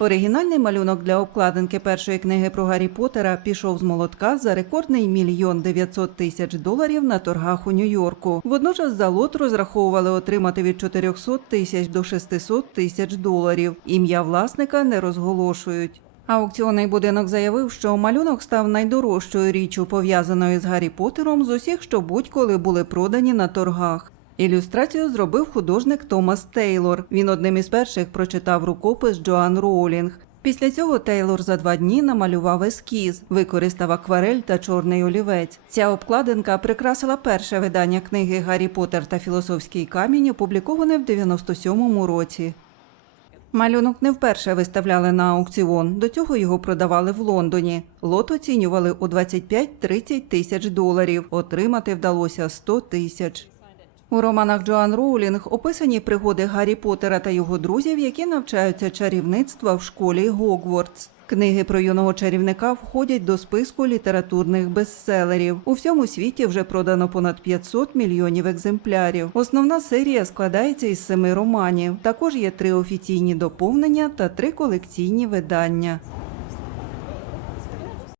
Оригінальний малюнок для обкладинки першої книги про Гаррі Поттера пішов з молотка за рекордний мільйон 900 тисяч доларів на торгах у Нью-Йорку. Водночас за лот розраховували отримати від 400 тисяч до 600 тисяч доларів. Ім'я власника не розголошують. Аукціонний будинок заявив, що малюнок став найдорожчою річчю, пов'язаною з Гаррі Поттером з усіх, що будь-коли були продані на торгах. Ілюстрацію зробив художник Томас Тейлор. Він одним із перших прочитав рукопис Джоан Роулінг. Після цього Тейлор за два дні намалював ескіз, використав акварель та чорний олівець. Ця обкладинка прикрасила перше видання книги Гаррі Поттер та філософський камінь, опубліковане в 97-му році. Малюнок не вперше виставляли на аукціон. До цього його продавали в Лондоні. Лот оцінювали у 25-30 тисяч доларів. Отримати вдалося 100 тисяч. У романах Джоан Роулінг описані пригоди Гаррі Поттера та його друзів, які навчаються чарівництва в школі Гогвартс. Книги про юного чарівника входять до списку літературних бестселерів. У всьому світі вже продано понад 500 мільйонів екземплярів. Основна серія складається із семи романів. Також є три офіційні доповнення та три колекційні видання.